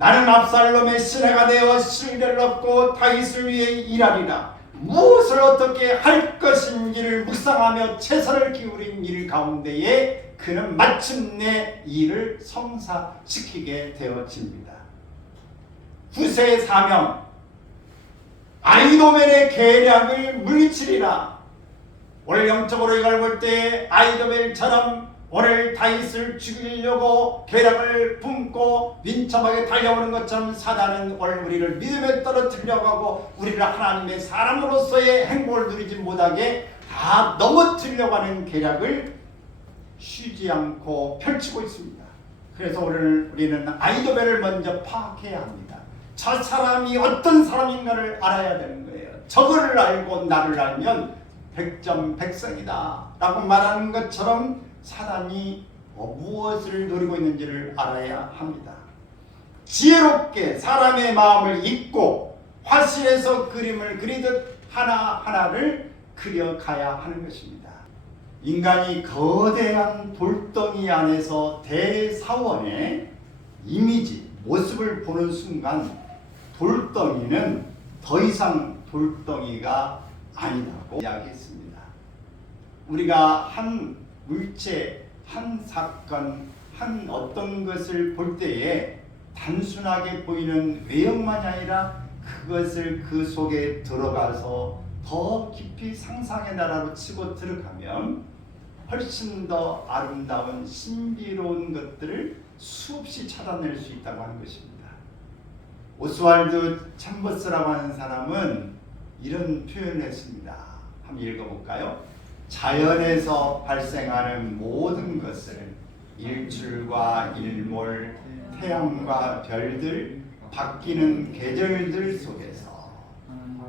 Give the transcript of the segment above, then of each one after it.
나는 압살롬의 시내가 되어 시내를 얻고 다윗을 위해 일하리라. 무엇을 어떻게 할 것인지를 묵상하며 최선을 기울인 일 가운데에 그는 마침내 일을 성사시키게 되어집니다. 구세의 사명, 아히도멜의 계략을 물리치리라. 오늘 영적으로 이걸 볼 때 아히도멜처럼 오늘 다윗을 죽이려고 계략을 품고 민첩하게 달려오는 것처럼 사단은 오늘 우리를 믿음에 떨어뜨리려고 하고 우리를 하나님의 사람으로서의 행복을 누리지 못하게 다 넘어뜨리려고 하는 계략을 쉬지 않고 펼치고 있습니다. 그래서 오늘 우리는 아히도멜을 먼저 파악해야 합니다. 저 사람이 어떤 사람인가를 알아야 되는 거예요. 저거를 알고 나를 알면 백전백승이다 라고 말하는 것처럼 사단이 무엇을 노리고 있는지를 알아야 합니다. 지혜롭게 사람의 마음을 읽고 화실에서 그림을 그리듯 하나하나를 그려가야 하는 것입니다. 인간이 거대한 돌덩이 안에서 대사원의 이미지, 모습을 보는 순간 돌덩이는 더 이상 돌덩이가 아니라고 이야기했습니다. 우리가 한 물체, 한 사건, 한 어떤 것을 볼 때에 단순하게 보이는 외형만이 아니라 그것을 그 속에 들어가서 더 깊이 상상의 나라로 치고 들어가면 훨씬 더 아름다운 신비로운 것들을 수없이 찾아낼 수 있다고 하는 것입니다. 오스왈드 챔버스라고 하는 사람은 이런 표현을 했습니다. 한번 읽어볼까요? 자연에서 발생하는 모든 것을 일출과 일몰, 태양과 별들, 바뀌는 계절들 속에서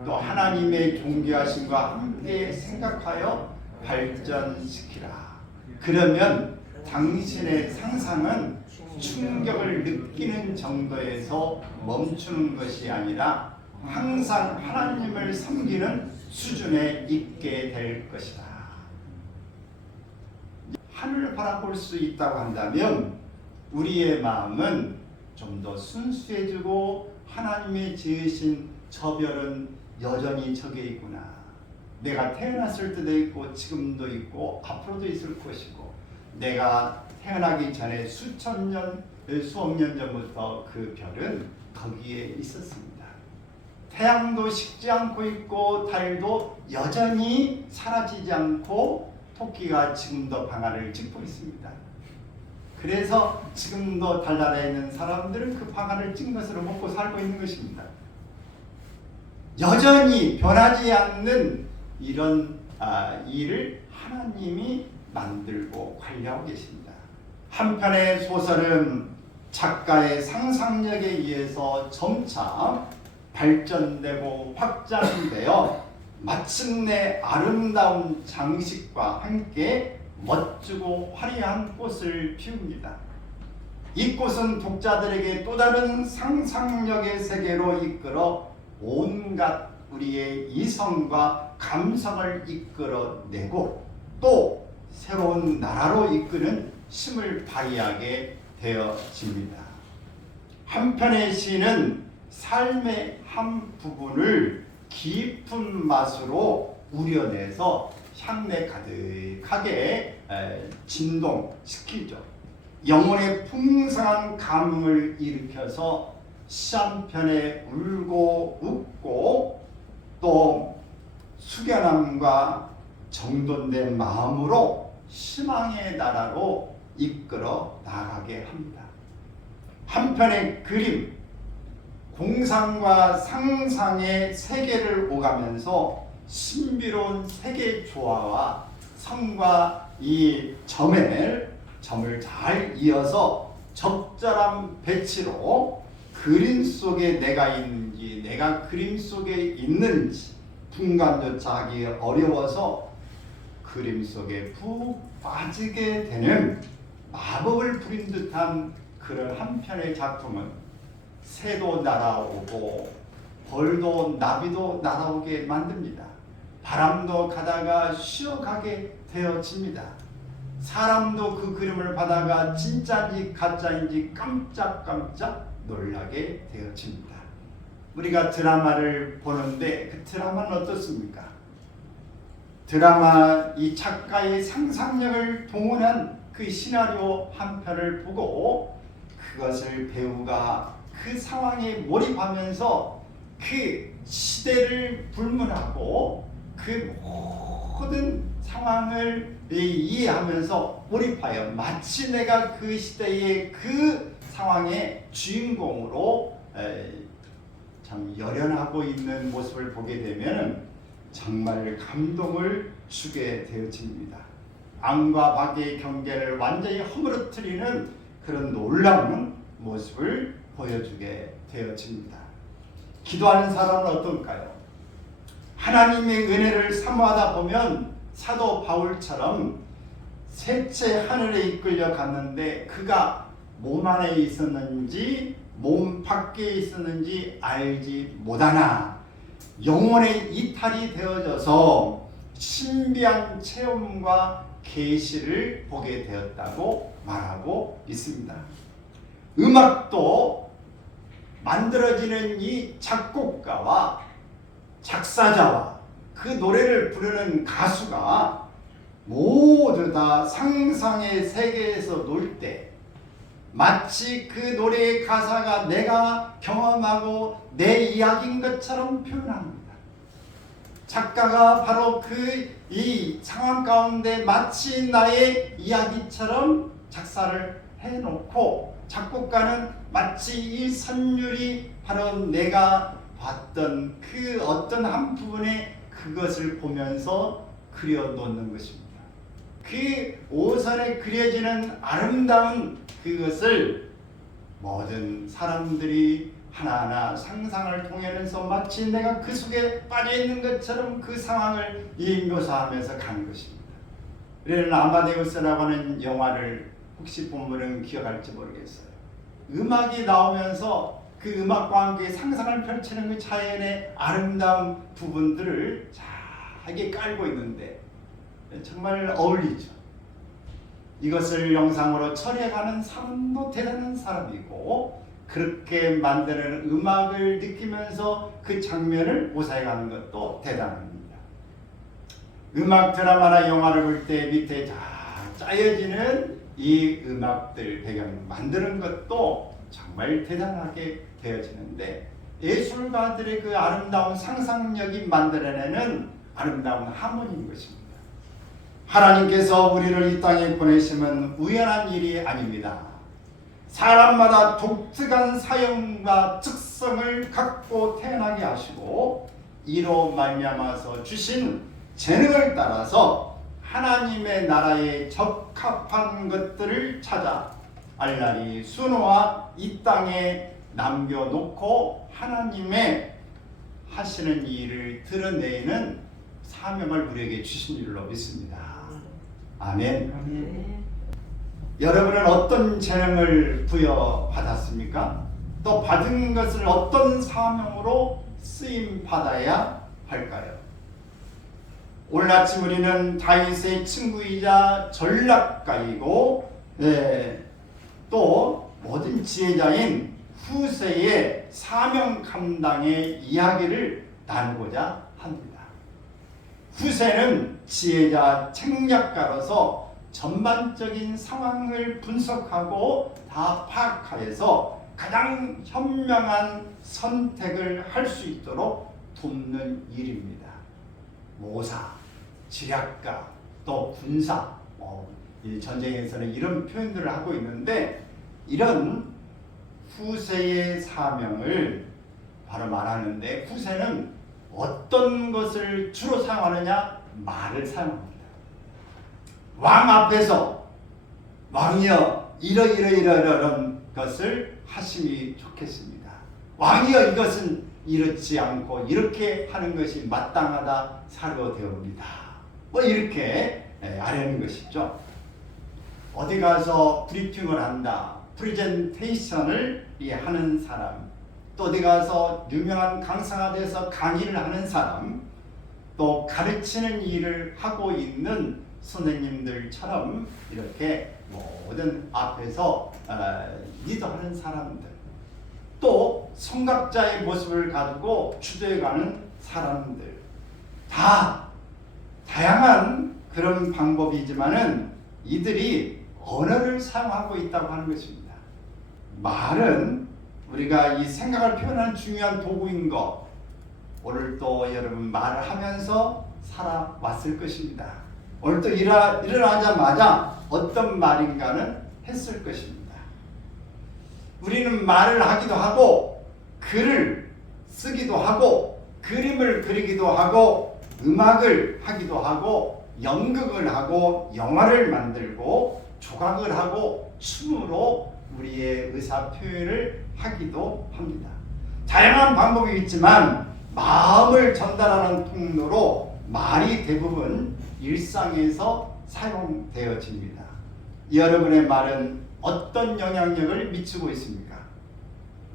또 하나님의 존귀하심과 함께 생각하여 발전시키라. 그러면 당신의 상상은 충격을 느끼는 정도에서 멈추는 것이 아니라 항상 하나님을 섬기는 수준에 있게 될 것이다. 하늘을 바라볼 수 있다고 한다면 우리의 마음은 좀 더 순수해지고 하나님의 지으신 저 별은 여전히 저게 있구나. 내가 태어났을 때도 있고 지금도 있고 앞으로도 있을 것이고 내가 태어나기 전에 수천 년, 수억 년 전부터 그 별은 거기에 있었습니다. 태양도 식지 않고 있고 달도 여전히 사라지지 않고 토끼가 지금도 방아를 찧고 있습니다. 그래서 지금도 달나라에 있는 사람들은 그 방아를 찐 것으로 먹고 살고 있는 것입니다. 여전히 변하지 않는 이런 일을 하나님이 만들고 관리하고 계십니다. 한편의 소설은 작가의 상상력에 의해서 점차 발전되고 확장되어 마침내 아름다운 장식과 함께 멋지고 화려한 꽃을 피웁니다. 이 꽃은 독자들에게 또 다른 상상력의 세계로 이끌어 온갖 우리의 이성과 감성을 이끌어내고 또 새로운 나라로 이끄는 힘을 발휘하게 되어집니다. 한편의 시는 삶의 한 부분을 깊은 맛으로 우려내서 향내 가득하게 진동시키죠. 영혼의 풍성한 감흥을 일으켜서 시 한 편에 울고 웃고 또 숙연함과 정돈된 마음으로 희망의 나라로 이끌어 나가게 합니다. 한편의 그림, 공상과 상상의 세계를 오가면서 신비로운 세계 조화와 성과 이 점을 잘 이어서 적절한 배치로 그림 속에 내가 있는지 내가 그림 속에 있는지 분간조차 하기 어려워서 그림 속에 푹 빠지게 되는 마법을 부린 듯한 그런 한편의 작품은 새도 날아오고 벌도 나비도 날아오게 만듭니다. 바람도 가다가 쉬어가게 되어집니다. 사람도 그 그림을 받아가 진짜인지 가짜인지 깜짝깜짝 놀라게 되어집니다. 우리가 드라마를 보는데 그 드라마는 어떻습니까? 드라마 이 작가의 상상력을 동원한 그 시나리오 한 편을 보고 그것을 배우가 그 상황에 몰입하면서 그 시대를 불문하고 그 모든 상황을 이해하면서 몰입하여 마치 내가 그 시대의 그 상황의 주인공으로 참 열연하고 있는 모습을 보게 되면 정말 감동을 주게 되어집니다. 안과 밖의 경계를 완전히 허물어뜨리는 그런 놀라운 모습을 보여주게 되어집니다. 기도하는 사람은 어떨까요? 하나님의 은혜를 사모하다 보면 사도 바울처럼 셋째 하늘에 이끌려 갔는데 그가 몸 안에 있었는지 몸 밖에 있었는지 알지 못하나 영혼의 이탈이 되어져서 신비한 체험과 계시를 보게 되었다고 말하고 있습니다. 음악도 만들어지는 이 작곡가와 작사자와 그 노래를 부르는 가수가 모두 다 상상의 세계에서 놀 때 마치 그 노래의 가사가 내가 경험하고 내 이야기인 것처럼 표현합니다. 작가가 바로 그 이 상황 가운데 마치 나의 이야기처럼 작사를 해놓고 작곡가는 마치 이 선율이 바로 내가 봤던 그 어떤 한 부분에 그것을 보면서 그려놓는 것입니다. 그 오선에 그려지는 아름다운 그것을 모든 사람들이 하나하나 상상을 통해서 마치 내가 그 속에 빠져있는 것처럼 그 상황을 묘사하면서 가는 것입니다. 우리는 아마데우스라고 하는 영화를 혹시 본문은 기억할지 모르겠어요. 음악이 나오면서 그 음악과 함께 상상을 펼치는 그 자연의 아름다운 부분들을 잘하게 깔고 있는데 정말 어울리죠. 이것을 영상으로 처리해가는 사람도 대단한 사람이고 그렇게 만드는 음악을 느끼면서 그 장면을 묘사해가는 것도 대단합니다. 음악 드라마나 영화를 볼 때 밑에 다 짜여지는 이 음악들 배경 만드는 것도 정말 대단하게 되어지는데 예술가들의 그 아름다운 상상력이 만들어내는 아름다운 하모니인 것입니다. 하나님께서 우리를 이 땅에 보내시면 우연한 일이 아닙니다. 사람마다 독특한 사형과 특성을 갖고 태어나게 하시고 이로 말미암아서 주신 재능을 따라서 하나님의 나라에 적합한 것들을 찾아 알라리 수노와 이 땅에 남겨놓고 하나님의 하시는 일을 드러내는 사명을 우리에게 주신 줄로 믿습니다. 아멘. 아멘. 여러분은 어떤 재능을 부여받았습니까? 또 받은 것을 어떤 사명으로 쓰임 받아야 할까요? 오늘 아침 우리는 다윗의 친구이자 전략가이고 또 모든 지혜자인 후세의 사명 감당의 이야기를 나누고자 합니다. 후세는 지혜자 책략가로서 전반적인 상황을 분석하고 다 파악하여서 가장 현명한 선택을 할 수 있도록 돕는 일입니다. 모사, 지략가, 또 군사, 이 전쟁에서는 이런 표현들을 하고 있는데 이런 후세의 사명을 바로 말하는데 후세는 어떤 것을 주로 사용하느냐? 말을 사용합니다. 왕 앞에서 왕이여 이러이러이러이런 것을 하심이 좋겠습니다. 왕이여 이것은 이렇지 않고 이렇게 하는 것이 마땅하다 사료되옵니다. 이렇게 하려는 것이죠. 어디 가서 브리핑을 한다, 프레젠테이션을 하는 사람, 또 어디 가서 유명한 강사가 돼서 강의를 하는 사람, 또 가르치는 일을 하고 있는 선생님들처럼 이렇게 모든 앞에서 리더하는 사람들, 성각자의 모습을 가지고 추도해가는 사람들, 다 다양한 그런 방법이지만은 이들이 언어를 사용하고 있다고 하는 것입니다. 말은 우리가 이 생각을 표현하는 중요한 도구인 것, 오늘 또 여러분 말을 하면서 살아왔을 것입니다. 오늘 또 일어나자마자 어떤 말인가는 했을 것입니다. 우리는 말을 하기도 하고 글을 쓰기도 하고 그림을 그리기도 하고 음악을 하기도 하고 연극을 하고 영화를 만들고 조각을 하고 춤으로 우리의 의사 표현을 하기도 합니다. 다양한 방법이 있지만 마음을 전달하는 통로로 말이 대부분 일상에서 사용되어집니다. 여러분의 말은 어떤 영향력을 미치고 있습니까?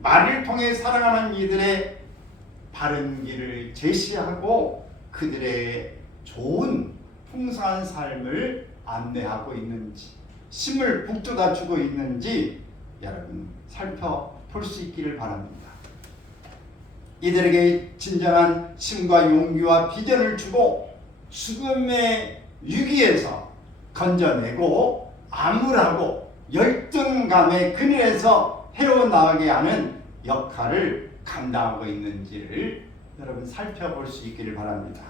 말을 통해 살아가는 이들의 바른 길을 제시하고 그들의 좋은 풍성한 삶을 안내하고 있는지, 심을 북돋아 주고 있는지 여러분 살펴볼 수 있기를 바랍니다. 이들에게 진정한 힘과 용기와 비전을 주고 죽음의 위기에서 건져내고 암울하고 열등감의 그늘에서 헤어나가게 하는 역할을 감당하고 있는지를 여러분 살펴볼 수 있기를 바랍니다.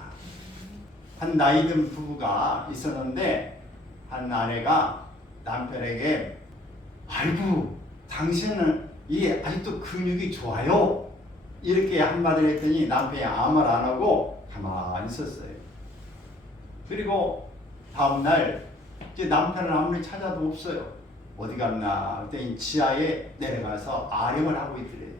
한 나이든 부부가 있었는데 한 아내가 남편에게 아이고 당신은 아직도 근육이 좋아요 이렇게 한마디를 했더니 남편이 아무 말 안 하고 가만히 있었어요. 그리고 다음날 이제 남편을 아무리 찾아도 없어요. 어디 갔나 그랬더니 지하에 내려가서 아령을 하고 있더래요.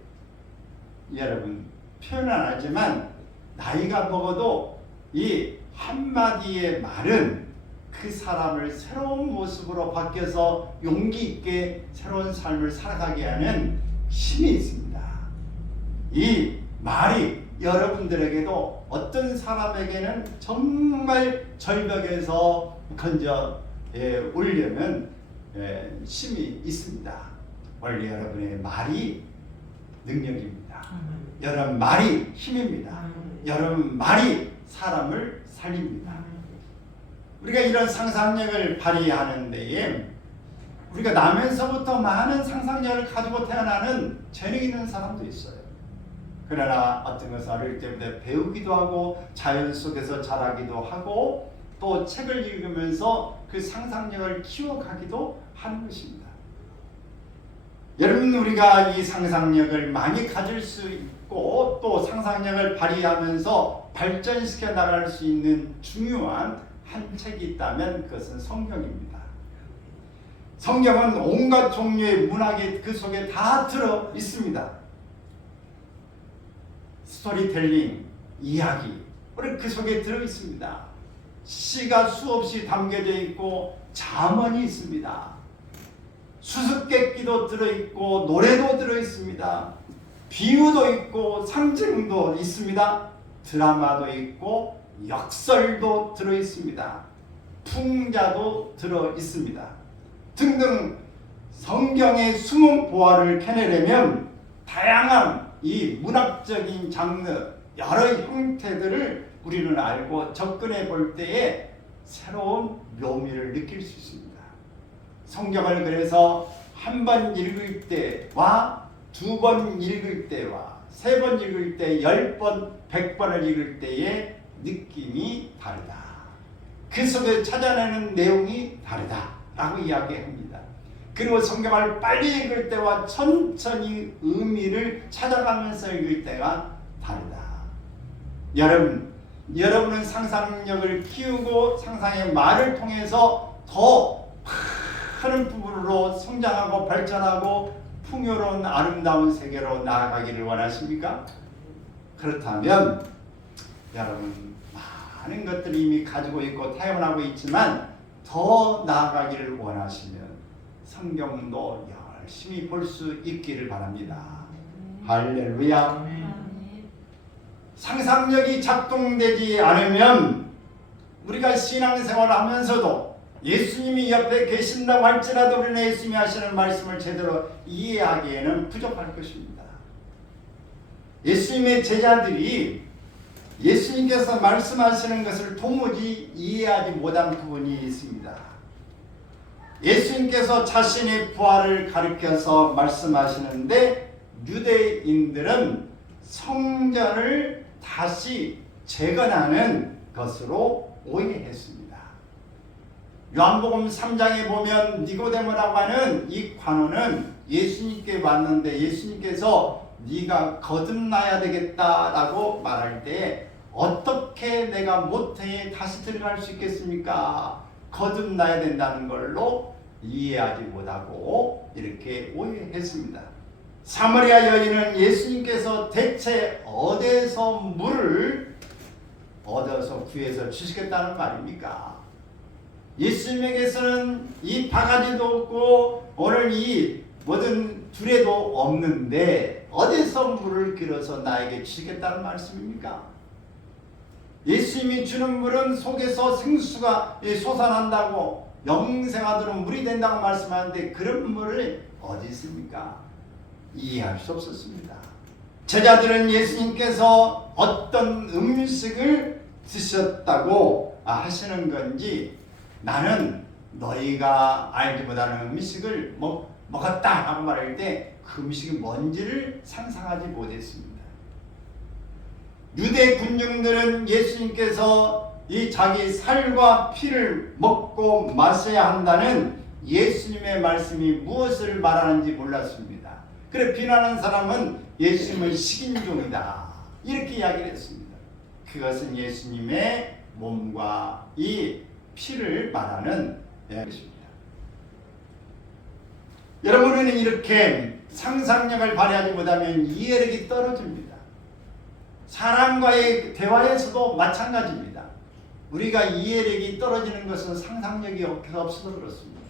여러분 표현은 안 하지만 나이가 먹어도 이 한마디의 말은 그 사람을 새로운 모습으로 바뀌어서 용기 있게 새로운 삶을 살아가게 하는 힘이 있습니다. 이 말이 여러분들에게도 어떤 사람에게는 정말 절벽에서 건져 올려는 힘이 있습니다. 원래 여러분의 말이 능력입니다. 여러분 말이 힘입니다. 여러분 말이 사람을 살립니다. 우리가 이런 상상력을 발휘하는 데에 우리가 나면서부터 많은 상상력을 가지고 태어나는 재능 있는 사람도 있어요. 그러나 어떤 것을 어릴 때부터 배우기도 하고 자연 속에서 자라기도 하고 또 책을 읽으면서 그 상상력을 키워가기도 하는 것입니다. 여러분 우리가 이 상상력을 많이 가질 수 있고 또 상상력을 발휘하면서 발전시켜 나갈 수 있는 중요한 한 책이 있다면 그것은 성경입니다. 성경은 온갖 종류의 문학이 그 속에 다 들어 있습니다. 스토리텔링, 이야기, 그 속에 들어 있습니다. 시가 수없이 담겨져 있고 잠언이 있습니다. 수수께끼도 들어있고 노래도 들어있습니다. 비유도 있고 상징도 있습니다. 드라마도 있고 역설도 들어있습니다. 풍자도 들어있습니다. 등등 성경의 숨은 보화를 캐내려면 다양한 이 문학적인 장르 여러 형태들을 우리는 알고 접근해 볼 때에 새로운 묘미를 느낄 수 있습니다. 성경을 그래서 한 번 읽을 때와 두 번 읽을 때와 세 번 읽을 때 10번, 100번을 읽을 때의 느낌이 다르다. 그 속에 찾아내는 내용이 다르다라고 이야기합니다. 그리고 성경을 빨리 읽을 때와 천천히 의미를 찾아가면서 읽을 때가 다르다. 여러분은 상상력을 키우고 상상의 말을 통해서 더 많은 부분으로 성장하고 발전하고 풍요로운 아름다운 세계로 나아가기를 원하십니까? 그렇다면 여러분 많은 것들이 이미 가지고 있고 태어나고 있지만 더 나아가기를 원하시면 성경도 열심히 볼 수 있기를 바랍니다. 할렐루야. 상상력이 작동되지 않으면 우리가 신앙생활을 하면서도 예수님이 옆에 계신다고 할지라도 우리는 예수님이 하시는 말씀을 제대로 이해하기에는 부족할 것입니다. 예수님의 제자들이 예수님께서 말씀하시는 것을 도무지 이해하지 못한 부분이 있습니다. 예수님께서 자신의 부활을 가리켜서 말씀하시는데 유대인들은 성전을 다시 재건하는 것으로 오해했습니다. 요한복음 3장에 보면 니고데모라고 하는 이 관원은 예수님께 왔는데 예수님께서 네가 거듭나야 되겠다라고 말할 때 어떻게 내가 모태에 다시 들어갈 수 있겠습니까? 거듭나야 된다는 걸로 이해하지 못하고 이렇게 오해했습니다. 사마리아 여인은 예수님께서 대체 어디서 물을 얻어서 구해서 주시겠다는 말입니까? 예수님에게서는 이 바가지도 없고 오늘 이 모든 두레도 없는데 어디서 물을 길어서 나에게 주시겠다는 말씀입니까? 예수님이 주는 물은 속에서 생수가 솟아난다고 영생하도록 물이 된다고 말씀하는데 그런 물을 어디 있습니까? 이해할 수 없었습니다. 제자들은 예수님께서 어떤 음식을 드셨다고 하시는 건지 나는 너희가 알지 못하는 음식을 먹었다 하고 말할 때 그 음식이 뭔지를 상상하지 못했습니다. 유대 군중들은 예수님께서 이 자기 살과 피를 먹고 마셔야 한다는 예수님의 말씀이 무엇을 말하는지 몰랐습니다. 그래 비난하는 사람은 예수님은 식인종이다 이렇게 이야기를 했습니다. 그것은 예수님의 몸과 이 피를 말하는 것입니다. 여러분은 이렇게 상상력을 발휘하지 못하면 이해력이 떨어집니다. 사람과의 대화에서도 마찬가지입니다. 우리가 이해력이 떨어지는 것은 상상력이 없어서 그렇습니다.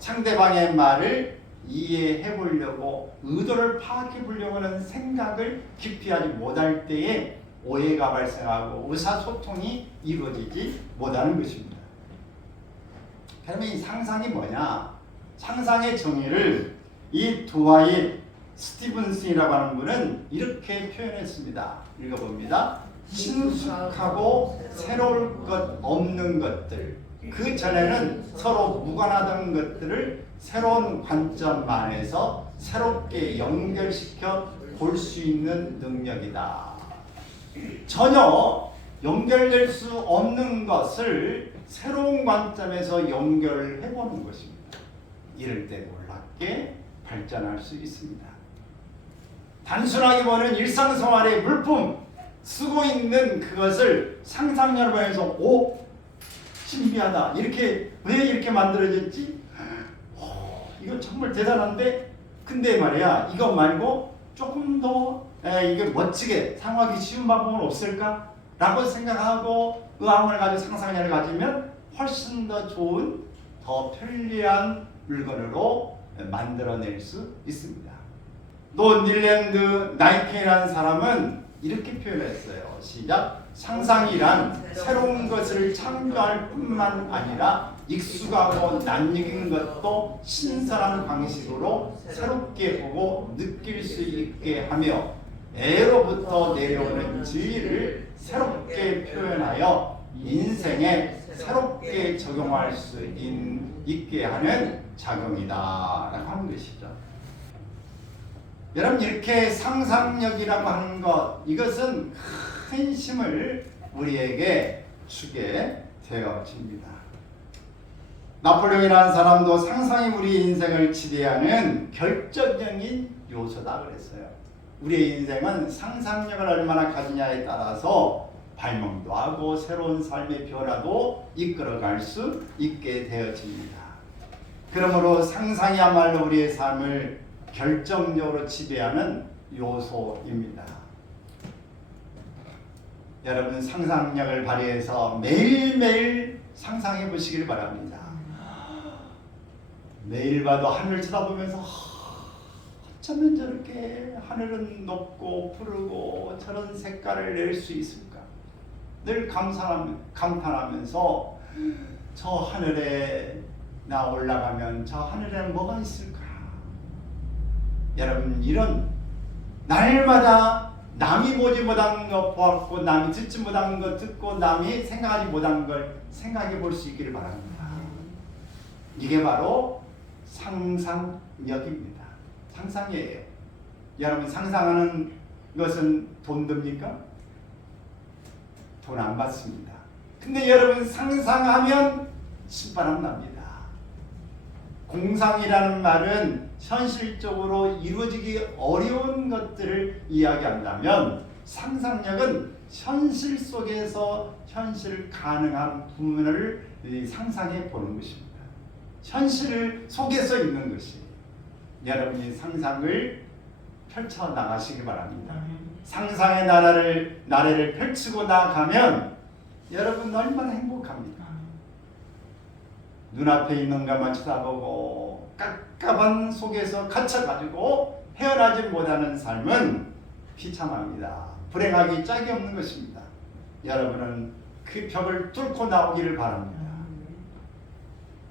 상대방의 말을 이해해 보려고 의도를 파악해 보려고 하는 생각을 깊이 하지 못할 때에 오해가 발생하고 의사소통이 이루어지지 못하는 것입니다. 그러면 이 상상이 뭐냐? 상상의 정의를 이 두와이 스티븐슨이라고 하는 분은 이렇게 표현했습니다. 읽어봅니다. 신숙하고 새로울 것 없는 것들, 그 전에는 서로 무관하던 것들을 새로운 관점 안에서 새롭게 연결시켜 볼 수 있는 능력이다. 전혀 연결될 수 없는 것을 새로운 관점에서 연결해보는 것입니다. 이럴 때 놀랍게 발전할 수 있습니다. 단순하게 보는 일상생활의 물품, 쓰고 있는 그것을 상상력을 통해서 오, 신비하다. 이렇게 왜 이렇게 만들어졌지? 이거 정말 대단한데? 근데 말이야 이거 말고 조금 더 이게 멋지게 사용하기 쉬운 방법은 없을까? 라고 생각하고 의함을 가지고 상상력을 가지면 훨씬 더 좋은 더 편리한 물건으로 만들어낼 수 있습니다. 또 닐랜드 나이케라는 사람은 이렇게 표현했어요. 시작. 상상이란 새로운 것을 창조할 뿐만 아니라 익숙하고 낯익은 것도 신선한 방식으로 새롭게 보고 느낄 수 있게 하며 애로부터 내려오는 진리를 새롭게 표현하여 인생에 새롭게 적용할 수 있게 하는 작용이다 라고 하는 것이죠. 여러분 이렇게 상상력이라고 하는 것, 이것은 큰 힘을 우리에게 주게 되어집니다. 나폴레옹이라는 사람도 상상이 우리 인생을 지배하는 결정적인 요소다 그랬어요. 우리의 인생은 상상력을 얼마나 가지냐에 따라서 발명도 하고 새로운 삶의 변화도 이끌어갈 수 있게 되어집니다. 그러므로 상상이야말로 우리의 삶을 결정적으로 지배하는 요소입니다. 여러분 상상력을 발휘해서 매일매일 상상해 보시길 바랍니다. 매일 봐도 하늘을 쳐다보면서 어쩌면 저렇게 하늘은 높고 푸르고 저런 색깔을 낼 수 있을까? 늘 감탄하면서 저 하늘에 나 올라가면 저 하늘에는 뭐가 있을까? 여러분 이런 날마다 남이 보지 못한 것 보았고 남이 듣지 못한 것 듣고 남이 생각하지 못한 걸 생각해 볼 수 있기를 바랍니다. 이게 바로 상상력입니다. 상상이에요. 여러분 상상하는 것은 돈 듭니까? 돈 안 받습니다. 근데 여러분 상상하면 신바람 납니다. 공상이라는 말은 현실적으로 이루어지기 어려운 것들을 이야기한다면 상상력은 현실 속에서 현실 가능한 부분을 상상해 보는 것입니다. 현실 속에서 있는 것이 여러분이 상상을 펼쳐 나가시기 바랍니다. 상상의 나래를 펼치고 나가면 여러분 얼마나 행복합니까? 눈앞에 있는 것만 쳐다보고 깝깝한 속에서 갇혀가지고 헤어나지 못하는 삶은 비참합니다. 불행하기 짝이 없는 것입니다. 여러분은 그 벽을 뚫고 나오기를 바랍니다.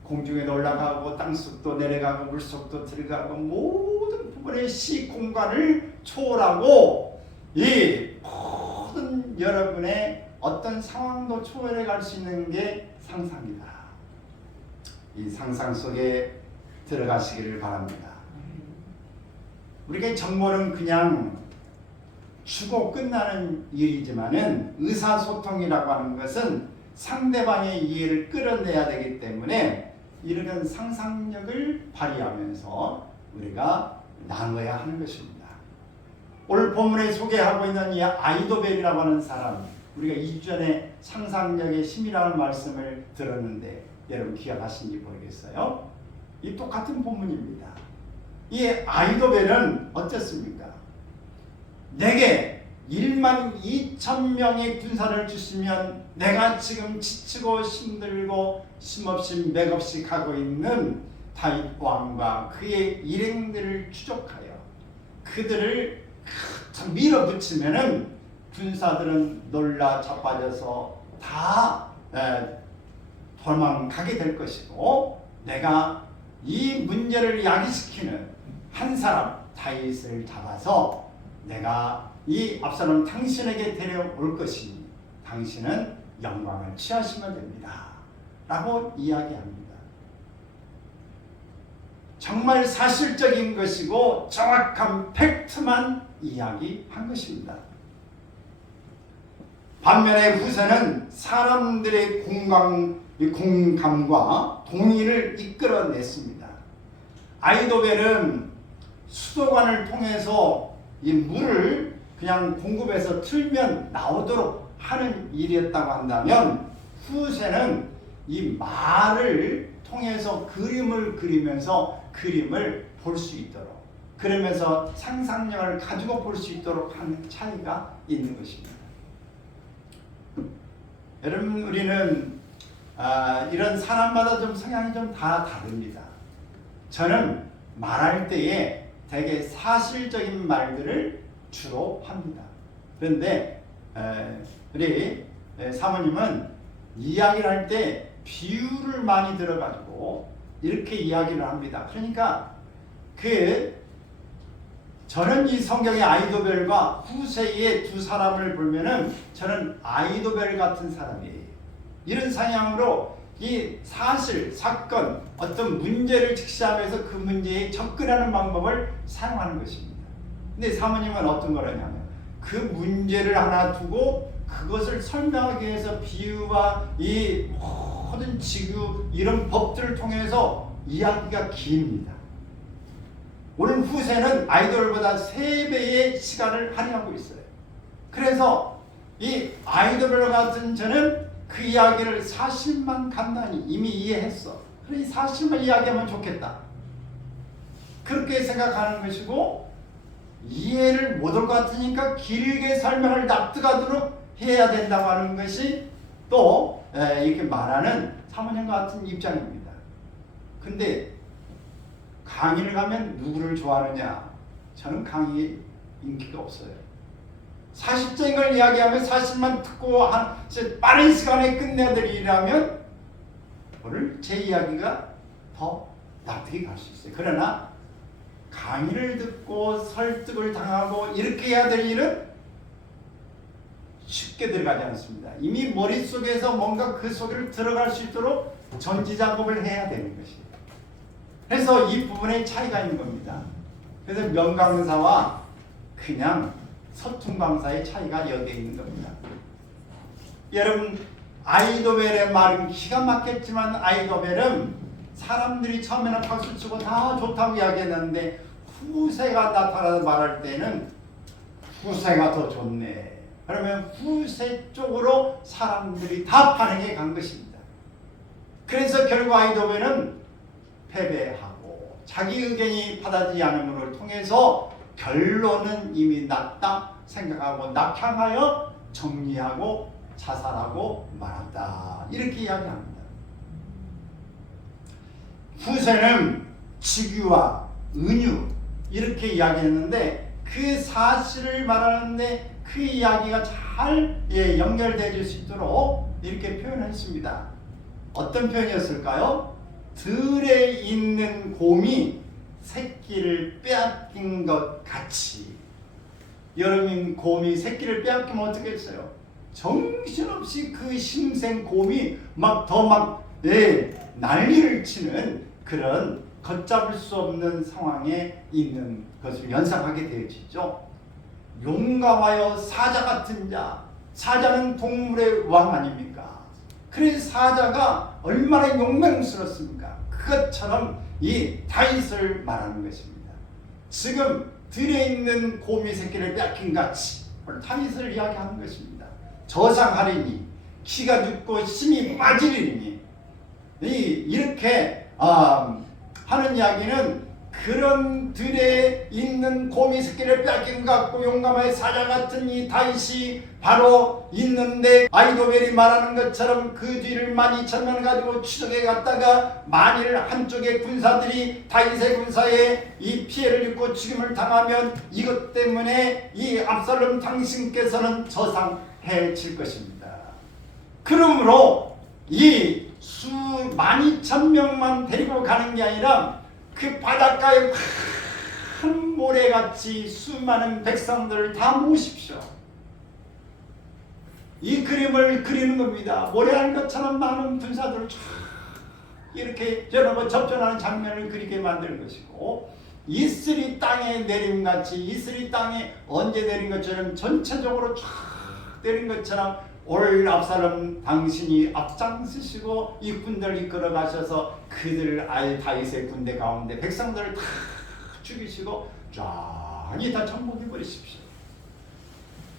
공중에 올라가고 땅속도 내려가고 물속도 들어가고 모든 부분의 시공간을 초월하고 이 모든 여러분의 어떤 상황도 초월해 갈 수 있는 게 상상이다. 이 상상 속에 들어가시기를 바랍니다. 우리가 정보는 그냥 주고 끝나는 일이지만은 의사소통이라고 하는 것은 상대방의 이해를 끌어내야 되기 때문에 이런 상상력을 발휘하면서 우리가 나눠야 하는 것입니다. 오늘 본문에 소개하고 있는 이 아이도벨이라고 하는 사람, 우리가 2주 전에 상상력의 힘이라는 말씀을 들었는데 여러분 기억하신지 모르겠어요. 이 똑같은 본문입니다. 이 아이도벨은 어땠습니까? 내게 12,000명의 군사를 주시면 내가 지금 지치고 힘들고 힘없이 맥없이 가고 있는 다윗 왕과 그의 일행들을 추적하여 그들을 밀어붙이면은 군사들은 놀라 자빠져서 다 도망가게 될 것이고 내가 이 문제를 야기시키는 한 사람 다윗을 잡아서 내가 이 압살롬 당신에게 데려올 것이니 당신은 영광을 취하시면 됩니다. 라고 이야기합니다. 정말 사실적인 것이고 정확한 팩트만 이야기한 것입니다. 반면에 후세는 사람들의 공감과 동의를 이끌어냈습니다. 아이도벨은 수도관을 통해서 이 물을 그냥 공급해서 틀면 나오도록 하는 일이었다고 한다면 후세는 이 말을 통해서 그림을 그리면서 그림을 볼 수 있도록 그러면서 상상력을 가지고 볼 수 있도록 하는 차이가 있는 것입니다. 여러분 우리는 이런 사람마다 좀 성향이 좀 다 다릅니다. 저는 말할 때에 되게 사실적인 말들을 주로 합니다. 그런데 우리 사모님은 이야기를 할 때 비유를 많이 들어가지고 이렇게 이야기를 합니다. 그러니까 저는 이 성경의 아이도벨과 후세의 두 사람을 보면은 저는 아이도벨 같은 사람이에요. 이런 상향으로 이 사실, 사건, 어떤 문제를 직시하면서 그 문제에 접근하는 방법을 사용하는 것입니다. 근데 사모님은 어떤 거라냐면 그 문제를 하나 두고 그것을 설명하기 위해서 비유와 이 모든 지구 이런 법들을 통해서 이야기가 깁니다. 오늘 후세는 아이돌보다 3배의 시간을 할애하고 있어요. 그래서 이 아이돌 같은 저는 그 이야기를 사실만 간단히 이미 이해했어. 그래 사실만 이야기하면 좋겠다. 그렇게 생각하는 것이고 이해를 못할 것 같으니까 길게 설명을 납득하도록 해야 된다고 하는 것이 또 이렇게 말하는 사모님과 같은 입장입니다. 근데 강의를 가면 누구를 좋아하느냐? 저는 강의에 인기가 없어요. 사실적인 걸 이야기하면 사실만 듣고 빠른 시간에 끝내드리라면 오늘 제 이야기가 더 납득이 갈 수 있어요. 그러나 강의를 듣고 설득을 당하고 이렇게 해야 될 일은 쉽게 들어가지 않습니다. 이미 머릿속에서 뭔가 그 속을 들어갈 수 있도록 전지작업을 해야 되는 것이에요. 그래서 이 부분에 차이가 있는 겁니다. 그래서 명강사와 그냥 서툰강사의 차이가 여기에 있는 겁니다. 여러분, 아이도벨의 말은 기가 막혔지만 아이도벨은 사람들이 처음에는 박수치고 다 좋다고 이야기했는데 후세가 나타나서 말할 때는 후세가 더 좋네. 그러면 후세 쪽으로 사람들이 다 반응해 간 것입니다. 그래서 결국 아이도벨은 패배하고 자기 의견이 받아들이지 않음을 통해서 결론은 이미 났다 생각하고 낙향하여 정리하고 자살하고 말았다. 이렇게 이야기합니다. 후세는 직유와 은유 이렇게 이야기했는데 그 사실을 말하는데 그 이야기가 잘 연결되어질 수 있도록 이렇게 표현했습니다. 어떤 표현이었을까요? 들에 있는 곰이 새끼를 빼앗긴 것 같이. 여러분, 곰이 새끼를 빼앗기면 어떻게 했어요? 정신없이 그 신생 곰이 난리를 치는 그런 걷잡을 수 없는 상황에 있는 것을 연상하게 되어지죠. 용감하여 사자 같은 자, 사자는 동물의 왕 아닙니까? 그래서 사자가 얼마나 용맹스럽습니까? 그것처럼 이 다윗을 말하는 것입니다. 지금 들에 있는 곰이 새끼를 빼앗긴 같이 다윗을 이야기하는 것입니다. 저상하리니 키가 죽고 힘이 빠지리니 이렇게 하는 이야기는 그런 들에 있는 곰이 새끼를 빼앗긴 것 같고 용감하게 사자 같은 이 다윗이 바로 있는데 아이도벨이 말하는 것처럼 그 뒤를 12,000명 가지고 추적해 갔다가 만일 한쪽의 군사들이 다윗의 군사에 이 피해를 입고 죽임을 당하면 이것 때문에 이 압살롬 당신께서는 저상해질 것입니다. 그러므로 이 12,000명만 데리고 가는 게 아니라 그 바닷가에 큰 모래같이 수많은 백성들을 다 모으십시오. 이 그림을 그리는 겁니다. 모래알 것처럼 많은 군사들을 쫙 이렇게 접전하는 장면을 그리게 만드는 것이고 이슬이 땅에 내림같이 이슬이 땅에 언제 내린 것처럼 전체적으로 쫙 내린 것처럼 올 압살롬 당신이 앞장서시고 이 군대를 이끌어 가셔서 그들 다윗의 군대 가운데 백성들을 다 죽이시고 쫙이 다 정복해 버리십시오.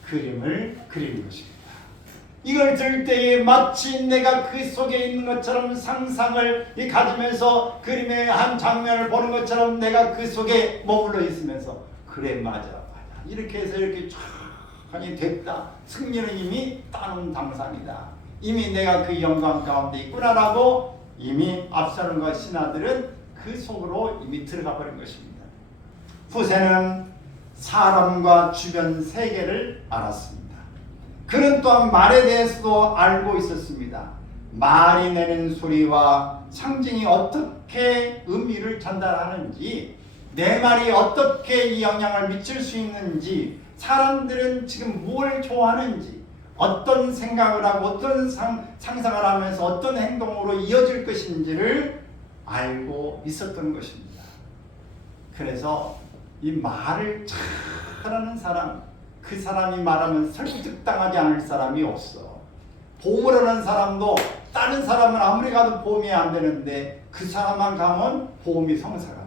그림을 그리는 것입니다. 이걸 들 때에 마치 내가 그 속에 있는 것처럼 상상을 가지면서 그림의 한 장면을 보는 것처럼 내가 그 속에 머물러 있으면서 그래 맞아 이렇게 해서 이렇게 쫙 아니 됐다. 승리는 이미 따놓은 당상이다. 이미 내가 그 영광 가운데 있구나라고 이미 압살롬과 신하들은 그 속으로 이미 들어가 버린 것입니다. 후세는 사람과 주변 세계를 알았습니다. 그는 또한 말에 대해서도 알고 있었습니다. 말이 내는 소리와 상징이 어떻게 의미를 전달하는지 내 말이 어떻게 이 영향을 미칠 수 있는지 사람들은 지금 뭘 좋아하는지 어떤 생각을 하고 어떤 상상을 하면서 어떤 행동으로 이어질 것인지를 알고 있었던 것입니다. 그래서 이 말을 잘하는 사람 그 사람이 말하면 설득당하지 않을 사람이 없어. 보험을 하는 사람도 다른 사람은 아무리 가도 보험이 안 되는데 그 사람만 가면 보험이 성사가 돼.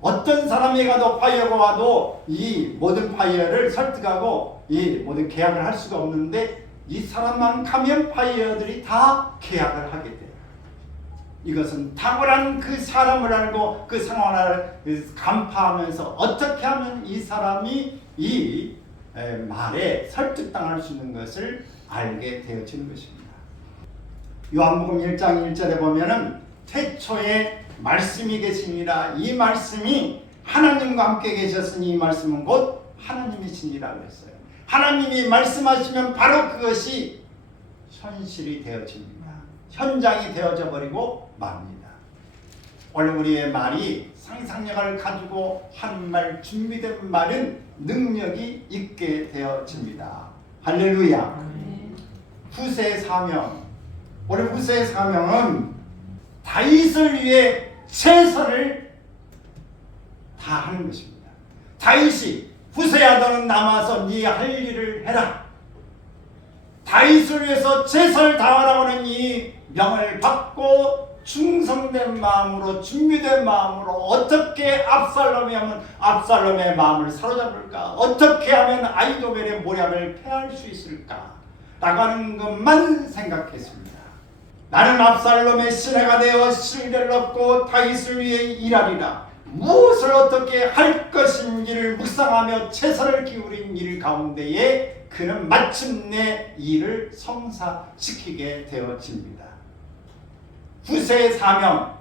어떤 사람이 가도 파이어가 와도 이 모든 파이어를 설득하고 이 모든 계약을 할 수가 없는데 이 사람만 가면 파이어들이 다 계약을 하게 돼요. 이것은 탁월한 그 사람을 알고 그 상황을 간파하면서 어떻게 하면 이 사람이 이 말에 설득당할 수 있는 것을 알게 되어지는 것입니다. 요한복음 1장 1절에 보면은 태초에 말씀이 계시니라 이 말씀이 하나님과 함께 계셨으니 이 말씀은 곧 하나님이시니라 그랬어요. 하나님이 말씀하시면 바로 그것이 현실이 되어집니다. 현장이 되어져 버리고 맙니다. 원래 우리의 말이 상상력을 가지고 하는 말, 준비된 말은 능력이 있게 되어집니다. 할렐루야. 후세의 사명. 우리 후세의 사명은 다윗을 위해 최선을 다하는 것입니다. 다윗이 후세야 너는 남아서 네 할 일을 해라. 다윗을 위해서 최선을 다하라고는 이 명을 받고 충성된 마음으로 준비된 마음으로 어떻게 압살롬이 하면 압살롬의 마음을 사로잡을까? 어떻게 하면 아히도벨의 모략을 패할 수 있을까? 라고 하는 것만 생각했습니다. 나는 압살롬의 시내가 되어 실대를 얻고 다윗을 위해 일하리라. 무엇을 어떻게 할 것인지를 묵상하며 최선을 기울인 일 가운데에 그는 마침내 일을 성사시키게 되어집니다. 후세의 사명,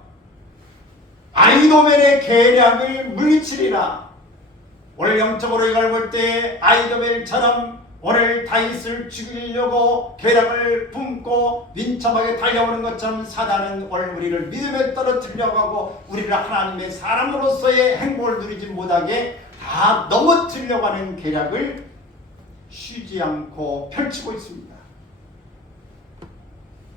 아히도벨의 계략을 물리치리라. 오늘 영적으로 이걸 볼 때 아히도벨처럼 오늘 다윗을 죽이려고 계략을 품고 민첩하게 달려오는 것처럼 사단은 오늘 우리를 믿음에 떨어뜨리려고 하고 우리를 하나님의 사람으로서의 행복을 누리지 못하게 다 넘어뜨리려고 하는 계략을 쉬지 않고 펼치고 있습니다.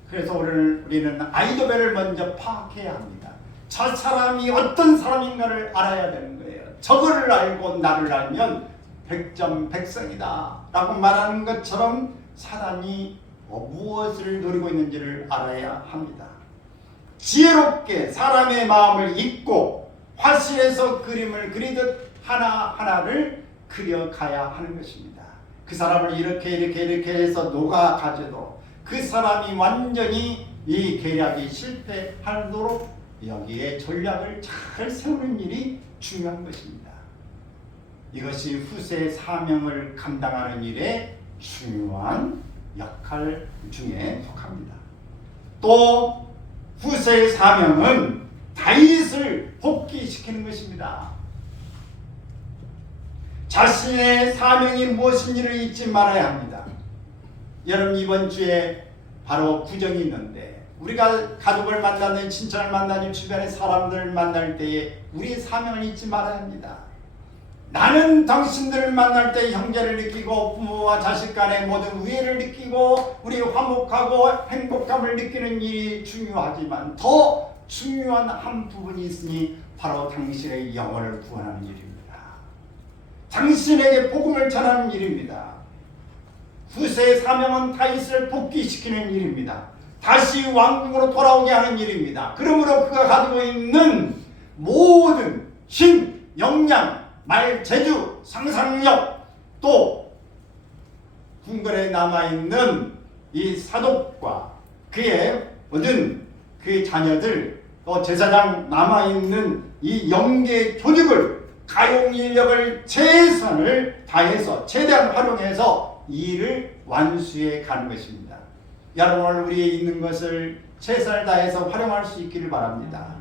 그래서 오늘 우리는 아히도벨을 먼저 파악해야 합니다. 저 사람이 어떤 사람인가를 알아야 되는 거예요. 저거를 알고 나를 알면 백전백승이다 라고 말하는 것처럼 사단이 무엇을 노리고 있는지를 알아야 합니다. 지혜롭게 사람의 마음을 읽고 화실에서 그림을 그리듯 하나하나를 그려가야 하는 것입니다. 그 사람을 이렇게 해서 녹아가져도 그 사람이 완전히 이 계략이 실패하도록 여기에 전략을 잘 세우는 일이 중요한 것입니다. 이것이 후세의 사명을 감당하는 일의 중요한 역할 중에 속합니다. 또 후세의 사명은 다윗을 복귀시키는 것입니다. 자신의 사명이 무엇인지를 잊지 말아야 합니다. 여러분 이번 주에 바로 구정이 있는데 우리가 가족을 만나는 친척을 만나는 주변의 사람들을 만날 때에 우리의 사명을 잊지 말아야 합니다. 나는 당신들을 만날 때 형제를 느끼고 부모와 자식 간의 모든 우애를 느끼고 우리 화목하고 행복감을 느끼는 일이 중요하지만 더 중요한 한 부분이 있으니 바로 당신의 영혼을 구원하는 일입니다. 당신에게 복음을 전하는 일입니다. 후세의 사명은 다윗을 복귀시키는 일입니다. 다시 왕궁으로 돌아오게 하는 일입니다. 그러므로 그가 가지고 있는 모든 힘, 역량, 말, 재주, 상상력 또 궁궐에 남아있는 이 사독과 그의 모든 그의 자녀들 또 제사장 남아있는 이 영계 조직을 가용 인력을 최선을 다해서 최대한 활용해서 일을 완수해 가는 것입니다. 여러분 오늘 우리에 있는 것을 최선을 다해서 활용할 수 있기를 바랍니다.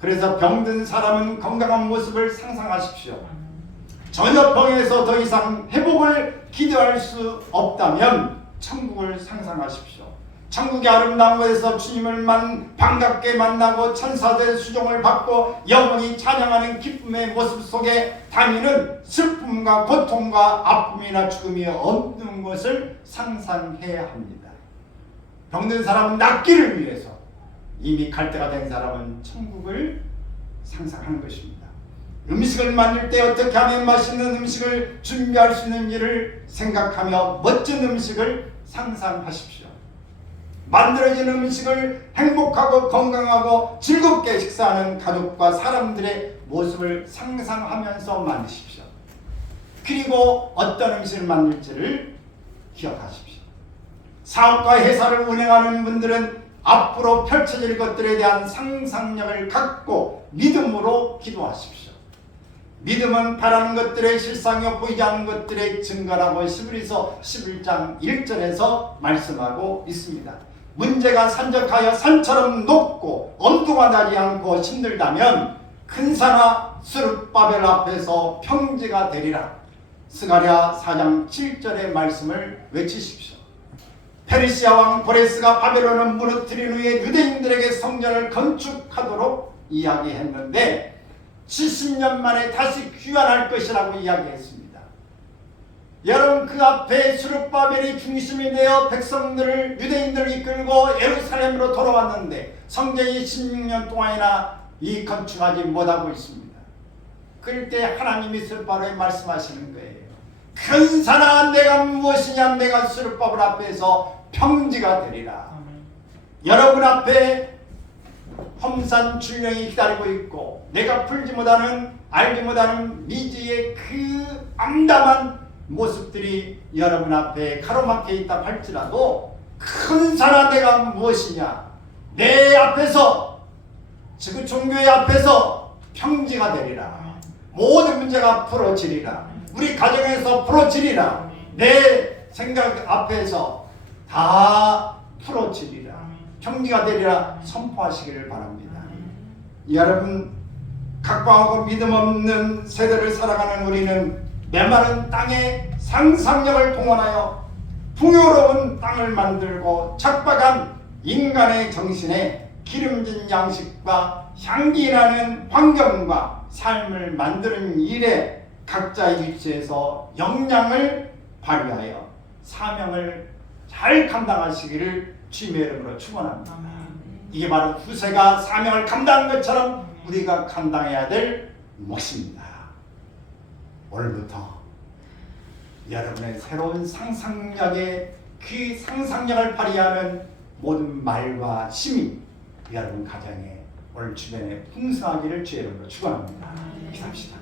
그래서 병든 사람은 건강한 모습을 상상하십시오. 전혀 병에서 더 이상 회복을 기대할 수 없다면 천국을 상상하십시오. 천국의 아름다운 곳에서 주님을 반갑게 만나고 천사들의 수종을 받고 영원히 찬양하는 기쁨의 모습 속에 다니는 슬픔과 고통과 아픔이나 죽음이 없는 것을 상상해야 합니다. 병든 사람은 낫기를 위해서 이미 갈 때가 된 사람은 천국을 상상하는 것입니다. 음식을 만들 때 어떻게 하면 맛있는 음식을 준비할 수 있는지를 생각하며 멋진 음식을 상상하십시오. 만들어진 음식을 행복하고 건강하고 즐겁게 식사하는 가족과 사람들의 모습을 상상하면서 만드십시오. 그리고 어떤 음식을 만들지를 기억하십시오. 사업과 회사를 운영하는 분들은 앞으로 펼쳐질 것들에 대한 상상력을 갖고 믿음으로 기도하십시오. 믿음은 바라는 것들의 실상이 보이지 않는 것들의 증거라고 히브리서 11장 1절에서 말씀하고 있습니다. 문제가 산적하여 산처럼 높고 엄두가 나지 않고 힘들다면 큰 산아 스룹바벨 앞에서 평지가 되리라. 스가랴 4장 7절의 말씀을 외치십시오. 페르시아 왕 고레스가 바벨론을 무너뜨린 후에 유대인들에게 성전을 건축하도록 이야기했는데 70년 만에 다시 귀환할 것이라고 이야기했습니다. 여러분 여러분 그 앞에 스룹바벨이 중심이 되어 백성들을 유대인들을 이끌고 예루살렘으로 돌아왔는데 성전이 16년 동안이나 이 건축하지 못하고 있습니다. 그럴 때 하나님이 스룹바벨에 말씀하시는 거예요. 큰 산아 내가 무엇이냐 내가 스룹바벨 앞에서 평지가 되리라. 여러분 앞에 험산 출령이 기다리고 있고 내가 풀지 못하는 알지 못하는 미지의 그 암담한 모습들이 여러분 앞에 가로막혀 있다 할지라도 큰 산아 내가 무엇이냐 내 앞에서 지구 종교의 앞에서 평지가 되리라. 모든 문제가 풀어지리라. 우리 가정에서 풀어지리라. 내 생각 앞에서 다 풀어지리라. 평지가 되리라 선포하시기를 바랍니다. 여러분 각광하고 믿음 없는 세대를 살아가는 우리는 메마른 땅에 상상력을 동원하여 풍요로운 땅을 만들고 척박한 인간의 정신에 기름진 양식과 향기나는 환경과 삶을 만드는 일에 각자의 위치에서 역량을 발휘하여 사명을 잘 감당하시기를 주님의 이름으로 축원합니다. 이게 바로 후세가 사명을 감당한 것처럼 우리가 감당해야 될 몫입니다. 오늘부터 여러분의 새로운 상상력에 그 상상력을 발휘하는 모든 말과 힘이 여러분 가정에 오늘 주변에 풍성하기를 주의 이름으로 축원합니다. 기도합시다.